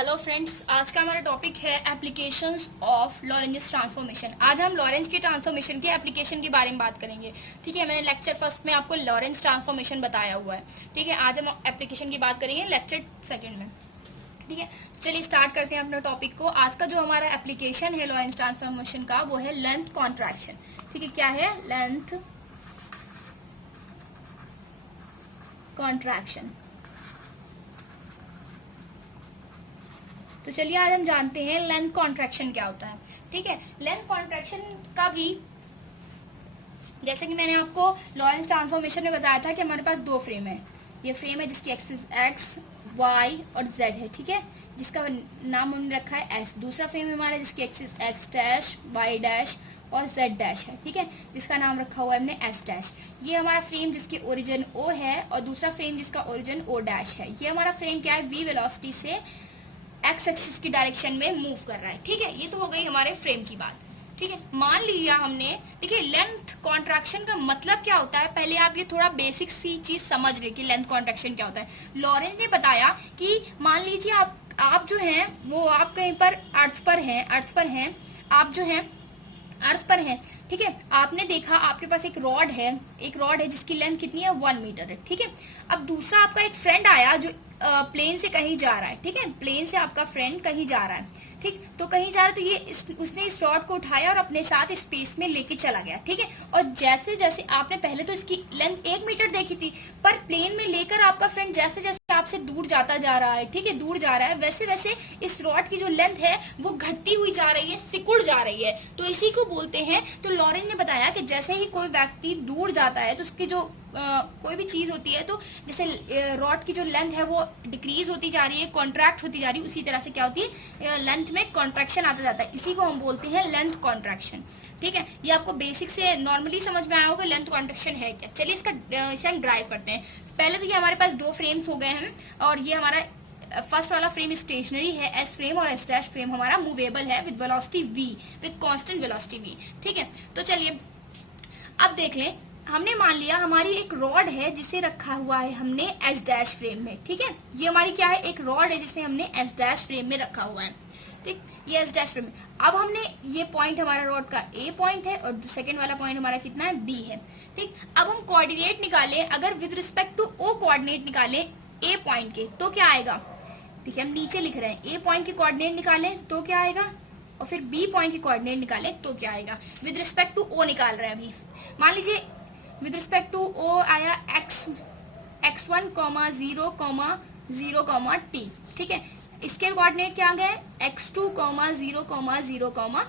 Hello friends, आज का हमारा टॉपिक है एप्लीकेशंस ऑफ लॉरेंज ट्रांसफॉर्मेशन। आज हम लॉरेंज की ट्रांसफॉर्मेशन की एप्लीकेशन के बारे में बात करेंगे। ठीक है, मैंने लेक्चर फर्स्ट में आपको लॉरेंज ट्रांसफॉर्मेशन बताया हुआ है। ठीक है, आज हम एप्लीकेशन की बात करेंगे लेक्चर सेकंड में। ठीक है, तो चलिए स्टार्ट करते हैं अपने टॉपिक को। आज का जो हमारा एप्लीकेशन है लॉरेंज ट्रांसफॉर्मेशन का वो है लेंथ कॉन्ट्रैक्शन। ठीक है, क्या है? Length contraction. तो चलिए आज हम जानते हैं लेंथ कॉन्ट्रैक्शन क्या होता है। ठीक है, लेंथ कॉन्ट्रैक्शन का भी जैसे कि मैंने आपको लॉरेंज ट्रांसफॉर्मेशन में बताया था कि हमारे पास दो फ्रेम है। ये फ्रेम है जिसकी एक्सिस एक्स, वाई और जेड है। ठीक है, जिसका नाम हमने रखा है एस। दूसरा फ्रेम है हमारा जिसकी axis X dash, Y dash और जेड डैश है। ठीक है, जिसका नाम रखा हुआ है हमने एस डैश। ये हमारा फ्रेम जिसकी ओरिजिन ओ है और दूसरा फ्रेम जिसका ओरिजिन ओ डैश है। ये हमारा फ्रेम क्या है? वी वेलोसिटी से एक्स एक्सिस की डायरेक्शन में मूव कर रहा है। ठीक है, ये तो हो गई हमारे फ्रेम की बात। ठीक है, मान लिया हमने। देखिए, लेंथ कॉन्ट्रैक्शन का मतलब क्या होता है, पहले आप ये थोड़ा बेसिक सी चीज समझ ले कि लेंथ कॉन्ट्रैक्शन क्या होता है। लॉरेंज ने बताया कि मान लीजिए आप जो हैं वो आप कहीं पर अर्थ पर हैं आप जो हैं अर्थ पर हैं। ठीक है, आपने देखा आपके पास एक रॉड है जिसकी लेंथ कितनी है? 1 मीटर है। ठीक है, अब दूसरा आपका एक फ्रेंड आया जो प्लेन से कहीं जा रहा है। ठीक है, प्लेन से आपका फ्रेंड कहीं जा रहा है। ठीक, तो कहीं जा रहा है तो उसने इस रॉड को उठाया और अपने साथ स्पेस में लेके चला गया। ठीक है, और जैसे जैसे आपने पहले तो इसकी लेंथ 1 मीटर देखी थी, पर प्लेन में लेकर आपका फ्रेंड जैसे जैसे आपसे दूर जाता जा रहा है, ठीक है, दूर जा रहा है, वैसे वैसे इस रॉड की जो लेंथ है वो घटती हुई जा रही है, सिकुड़ जा रही है। तो इसी को बोलते हैं। तो लॉरेंज ने बताया कि जैसे ही कोई व्यक्ति दूर जाता है तो उसकी जो कोई भी चीज़ होती है, तो जैसे रॉड की जो लेंथ है वो डिक्रीज होती जा रही है, कॉन्ट्रैक्ट होती जा रही है, उसी तरह से क्या होती है? लेंथ में कॉन्ट्रैक्शन आता जाता है। इसी को हम बोलते हैं लेंथ कॉन्ट्रैक्शन। ठीक है, ये आपको बेसिक से नॉर्मली समझ में आया होगा लेंथ कॉन्ट्रैक्शन है क्या। चलिए इसे हम ड्राइव करते हैं। पहले तो ये हमारे पास दो फ्रेम्स हो गए हैं और ये हमारा फर्स्ट वाला फ्रेम स्टेशनरी है एस फ्रेम, और एस डैश फ्रेम हमारा मूवेबल है with velocity V, with constant velocity V. ठीक है, तो चलिए अब देख लें। हमने मान लिया हमारी एक रॉड है जिसे रखा हुआ है हमने एस डैश फ्रेम में। ठीक है, ये हमारी क्या है? एक रॉड है जिसे हमने एस डैश फ्रेम में रखा हुआ है। ठीक, ये एस डैश फ्रेम में। अब हमने ये पॉइंट हमारा रॉड का ए पॉइंट है और सेकेंड वाला पॉइंट हमारा कितना है? बी है। ठीक, अब हम कोऑर्डिनेट निकालें, अगर with respect to O coordinate निकालें ए पॉइंट के, तो क्या आएगा? देखिए हम नीचे लिख रहे हैं, ए पॉइंट के कोऑर्डिनेट निकालें तो क्या आएगा, और फिर बी पॉइंट के कोऑर्डिनेट निकालें तो क्या आएगा। विद रिस्पेक्ट टू ओ निकाल रहे हैं अभी। मान लीजिए विद रिस्पेक्ट टू ओ आया x1, 0, 0, t। ठीक है, इसके कोऑर्डिनेट क्या आ गए? x2, 0, 0,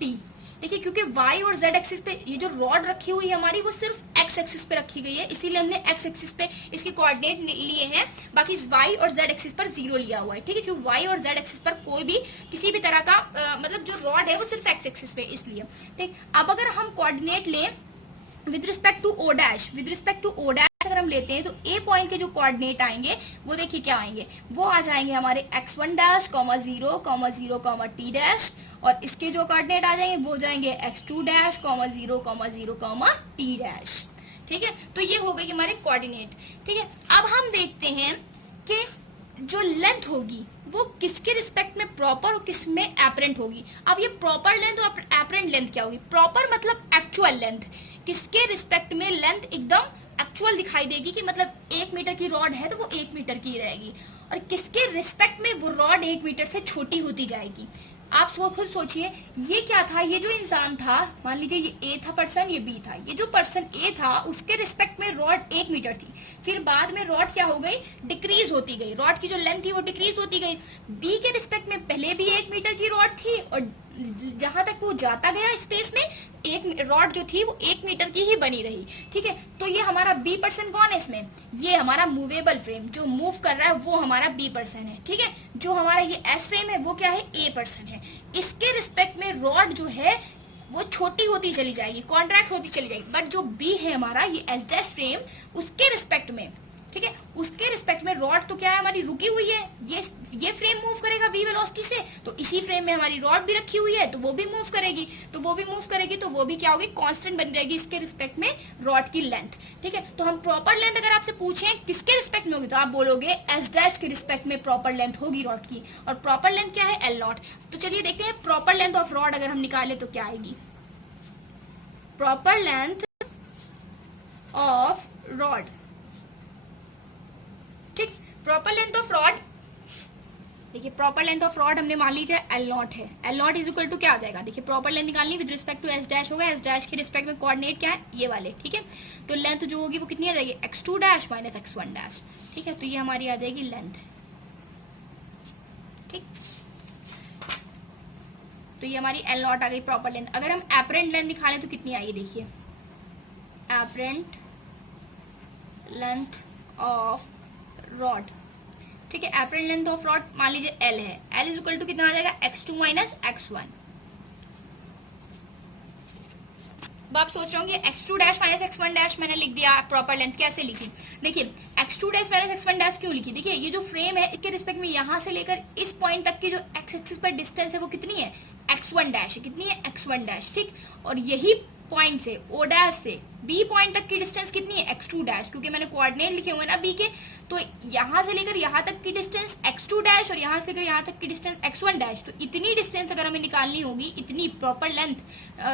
t। देखिए, क्योंकि y और z एक्सिस पे ये जो रॉड रखी हुई है हमारी वो सिर्फ x एक्सिस पे रखी गई है, इसीलिए हमने x एक्सिस पे इसके कोऑर्डिनेट लिए हैं, बाकी y और z एक्सिस पर 0 लिया हुआ है। ठीक है, क्योंकि y और z एक्सिस पर कोई भी किसी भी तरह का मतलब जो रॉड है वो सिर्फ x एक्सिस पे, इसलिए। ठीक, अब अगर हम कोऑर्डिनेट लें with respect to O dash, अगर हम लेते हैं तो ए पॉइंट के जो कोऑर्डिनेट आएंगे वो देखिए क्या आएंगे, वो आ जाएंगे हमारे x1 डैश, 0, 0, t डैश, और इसके जो कोऑर्डिनेट आ जाएंगे वो हो जाएंगे x2 डैश, 0, 0, t डैश। ठीक है, तो ये हो गई हमारे कोऑर्डिनेट। ठीक है, अब हम देखते हैं कि जो लेंथ होगी वो किसके रिस्पेक्ट में प्रॉपर और किस में एपरेंट होगी। अब ये प्रॉपर लेंथ और एपरेंट लेंथ क्या होगी? प्रॉपर मतलब एक्चुअल लेंथ, किसके रिस्पेक्ट में लेंथ एकदम एक्चुअल दिखाई देगी कि मतलब 1 मीटर की रॉड है तो वो 1 मीटर की रहेगी, और किसके रिस्पेक्ट में वो रॉड 1 मीटर से छोटी होती जाएगी। आप खुद सोचिए, ये क्या था? ये जो इंसान था, मान लीजिए ये ए था पर्सन, ये बी था। ये जो पर्सन ए था उसके रिस्पेक्ट में रॉड 1 मीटर थी, फिर बाद में रॉड क्या हो गई? डिक्रीज होती गई, रॉड की जो लेंथ थी वो डिक्रीज होती गई। बी के रिस्पेक्ट में पहले भी 1 मीटर की रॉड थी, और जहां तक वो जाता गया स्पेस में एक रॉड जो थी वो 1 मीटर की ही बनी रही। ठीक है, तो ये हमारा बी पर्सन कौन है इसमें? ये हमारा मूवेबल फ्रेम जो मूव कर रहा है वो हमारा बी पर्सन है। ठीक है, जो हमारा ये एस फ्रेम है वो क्या है? ए पर्सन है। इसके रिस्पेक्ट में रॉड जो है वो छोटी होती चली जाएगी, कॉन्ट्रैक्ट होती चली जाएगी, बट जो बी है हमारा ये एस डैश फ्रेम, उसके रिस्पेक्ट में ठीक है, उसके रिस्पेक्ट में रॉड तो क्या है हमारी रुकी हुई है, ये फ्रेम मूव करेगा v वेलोसिटी से, तो इसी फ्रेम में हमारी रॉड भी रखी हुई है तो वो भी मूव करेगी, तो वो भी क्या होगी, कांस्टेंट बनी रहेगी इसके रिस्पेक्ट में रॉड की लेंथ। ठीक है, तो हम प्रॉपर लेंथ अगर आपसे पूछें किसके रिस्पेक्ट में होगी तो आप बोलोगे एस डैश के रिस्पेक्ट में प्रॉपर लेंथ होगी रॉड की, और प्रॉपर लेंथ क्या है, एल नॉट। तो चलिए देखते हैं प्रॉपर लेंथ ऑफ रॉड अगर हम निकाले तो क्या आएगी। प्रॉपर लेंथ ऑफ रॉड, ठीक, प्रॉपर लेंथ ऑफ रॉड, देखिए प्रॉपर लेंथ ऑफ रॉड हमने मान लीजिए एल नॉट है, L naught is equal to क्या आ जाएगा, देखिए प्रॉपर लेंथ निकालनी with respect to S dash होगा, एस डैश के रिस्पेक्ट में कोऑर्डिनेट क्या है, ये वाले, ठीक है, तो लेंथ जो होगी वो कितनी आ जाएगी, x2 dash minus x1 dash, ठीक है, तो ये हमारी आ जाएगी लेंथ, ठीक, तो ये हमारी एल नॉट आ गई प्रॉपर लेंथ। अगर हम एपरेंट लेंथ निकालें तो कितनी आई, देखिए एपरेंट लेंथ ऑफ रॉड, ठीक है, एपरेंट लेंथ ऑफ रॉड मान लीजिए एल है, एल इज इक्वल टू कितना आ जाएगा, x2 माइनस x1। अब आप सोच रहे होंगे x2 dash minus x1 dash मैंने लिख दिया, प्रॉपर लेंथ कैसे लिखी, देखिए x2 dash minus x1 dash क्यों लिखी, देखिए ये जो फ्रेम है इसके रिस्पेक्ट में यहाँ से लेकर इस पॉइंट तक की जो x एक्सिस पर डिस्टेंस है वो कितनी है, x1 डैश है, कितनी है, x1 डैश, ठीक, और यही पॉइंट से o डैश से b पॉइंट तक की डिस्टेंस कितनी है, x2 डैश, क्योंकि मैंने कोऑर्डिनेट लिखे हुए ना b के, तो यहाँ से लेकर यहाँ तक की डिस्टेंस x2 डैश और यहाँ से लेकर यहाँ तक की डिस्टेंस x1 डैश, तो इतनी डिस्टेंस अगर हमें निकालनी होगी, इतनी प्रॉपर लेंथ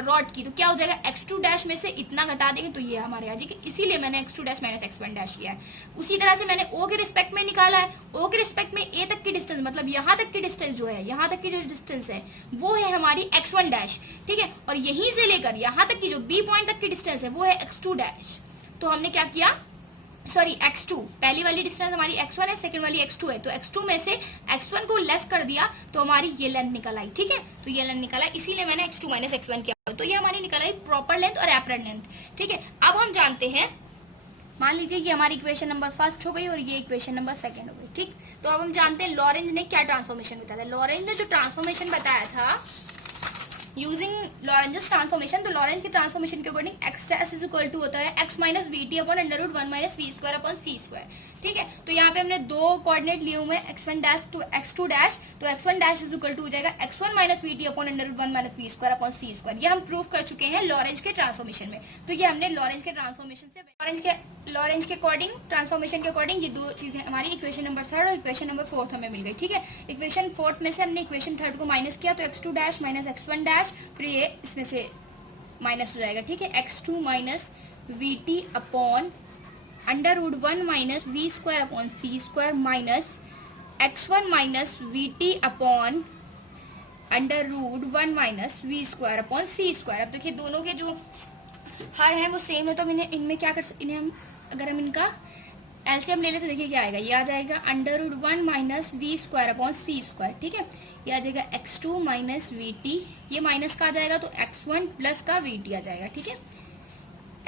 रॉड की, तो क्या हो जाएगा, x2 डैश में से इतना घटा देंगे तो ये हमारे आ जाएगी, इसीलिए मैंने x2 dash minus x1 dash लिया है। उसी तरह से मैंने o के रिस्पेक्ट में निकाला है, o के रिस्पेक्ट में a तक की डिस्टेंस, मतलब यहाँ तक की डिस्टेंस जो है, यहाँ तक की जो डिस्टेंस है वो है हमारी x1 डैश, ठीक है, और यहीं से लेकर यहाँ तक की जो b पॉइंट तक की डिस्टेंस है वो है x2 डैश। तो हमने क्या किया, सॉरी x2, पहली वाली डिस्टेंस हमारी x1 है, सेकंड वाली x2 है, तो x2 में से x1 को लेस कर दिया तो हमारी ये लेंथ निकल आई, ठीक है, तो ये लेंथ निकला, इसीलिए मैंने x2 माइनस x1 किया, तो ये हमारी निकल आई प्रॉपर लेंथ और एपरेंट लेंथ, ठीक है। अब हम जानते हैं, मान लीजिए कि हमारी इक्वेशन नंबर फर्स्ट हो गई और ये इक्वेशन नंबर सेकंड हो गई, ठीक, तो अब हम जानते हैं लॉरेंज ने क्या ट्रांसफॉर्मेशन बताया था। लॉरेंज ने जो ट्रांसफॉर्मेशन बताया था यूजिंग लॉरेंज ट्रांसफॉर्मेशन, तो लॉरेंज के ट्रांसफॉर्मेशन के according X dash is equal to होता है x minus V T upon under root 1 minus V square upon C square, ठीक है, तो यहाँ पे हमने दो कोऑर्डिनेट लिए हुए हैं x1 dash to x2 dash, तो x1 dash is equal to हो जाएगा x1 minus V T upon under root 1 minus V square upon C square, ये हम प्रूव कर चुके हैं लॉरेंज के ट्रांसफॉर्मेशन में। तो ये हमने लॉरेंज के ट्रांसफॉर्मेशन से लॉरेंज के अकॉर्डिंग ट्रांसफॉर्मेशन के अकॉर्डिंग ये दो चीजें हमारी इक्वेशन नंबर थर्ड और इक्वेशन नंबर फोर्थ हमें मिल गई, ठीक है। इक्वेशन फोर्थ में से हमने इक्वेशन थर्ड को माइनस किया तो x2 dash minus x1 dash, फिर ये इसमें से माइनस हो जाएगा, ठीक है, x2 minus V T upon under root 1 minus V square upon C square minus x1 minus V T upon under root 1 minus V square upon C square. अब देखिए दोनों के जो हर हैं वो सेम है, तो इनमें क्या इन्हें हम अगर हम इनका एलसीएम ले ले तो देखिए क्या आएगा, ये आ जाएगा under root 1 minus V square upon C square, ठीक है, ये आ जाएगा x2 माइनस वी टी, ये माइनस का आ जाएगा तो x1 प्लस का वी टी आ जाएगा, ठीक है,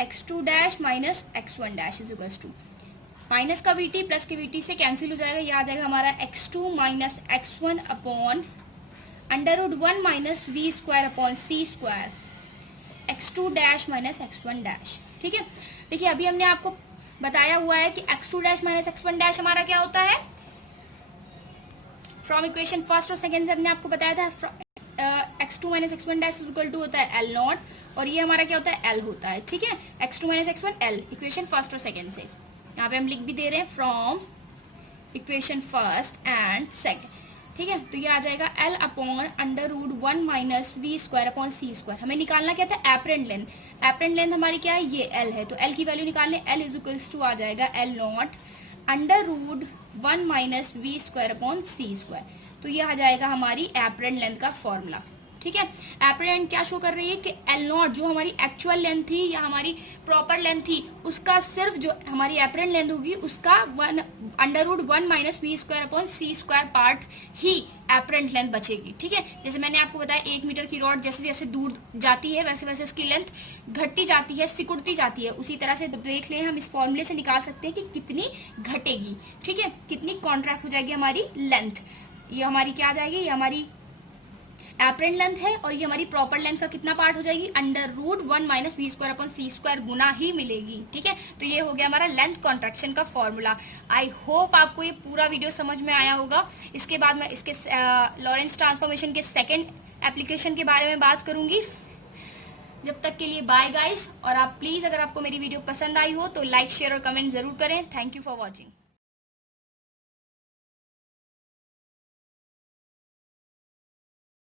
x2 dash minus x1 dash is equals to minus का वी टी प्लस के वी टी से कैंसिल हो जाएगा, ये आ जाएगा हमारा x2 minus x1 upon under root 1 minus V square upon C square x2 dash minus x1 dash, ठीक है। देखिए अभी हमने आपको बताया हुआ है कि x2 dash minus x1 dash हमारा क्या होता है, फ्रॉम इक्वेशन फर्स्ट और सेकंड से हमने आपको बताया था x2 minus x1 dash equal to होता है L नॉट, और ये हमारा क्या होता है L होता है, ठीक है, x2 minus x1 L equation first और सेकंड से, यहाँ पे हम लिख भी दे रहे हैं from equation first and second, ठीक है, तो ये आ जाएगा L upon under root 1 minus V square upon C square. हमें निकालना क्या था, एपरेंट लेंथ, एपरेंट लेंथ हमारी क्या है, ये L है, तो L की वैल्यू निकालने, L इज इक्वल्स टू आ जाएगा L naught under root 1 minus V square upon C square, तो ये आ जाएगा हमारी एपरेंट लेंथ का फॉर्मूला, ठीक है। एपरेंट क्या शो कर रही है कि L नॉट जो हमारी एक्चुअल लेंथ थी या हमारी प्रॉपर लेंथ थी उसका सिर्फ जो हमारी एपरेंट लेंथ होगी उसका under root 1 minus V square upon C square part ही एपरेंट लेंथ बचेगी, ठीक है। जैसे मैंने आपको बताया 1 मीटर की रॉड जैसे जैसे दूर जाती है वैसे वैसे उसकी लेंथ घटती जाती है, सिकुड़ती जाती है, उसी तरह से देख लें हम इस फॉर्मूले से निकाल सकते हैं कि कितनी घटेगी, ठीक है, कितनी कॉन्ट्रैक्ट हो जाएगी हमारी लेंथ, ये हमारी क्या आ जाएगी, ये हमारी एपरेंट लेंथ है और ये हमारी प्रॉपर लेंथ का कितना पार्ट हो जाएगी, √1 - v²/c² गुना ही मिलेगी। ठीक है, तो ये हो गया हमारा लेंथ कॉन्ट्रैक्शन का फॉर्मूला। आई होप आपको ये पूरा वीडियो समझ में आया होगा। इसके बाद मैं इसके लॉरेंस ट्रांसफॉर्मेशन के सेकेंड एप्लीकेशन के बारे में बात करूंगी। जब तक के लिए बाय गाइस, और आप प्लीज़ अगर आपको मेरी वीडियो पसंद आई हो तो लाइक शेयर और कमेंट ज़रूर करें। Thank you for watching.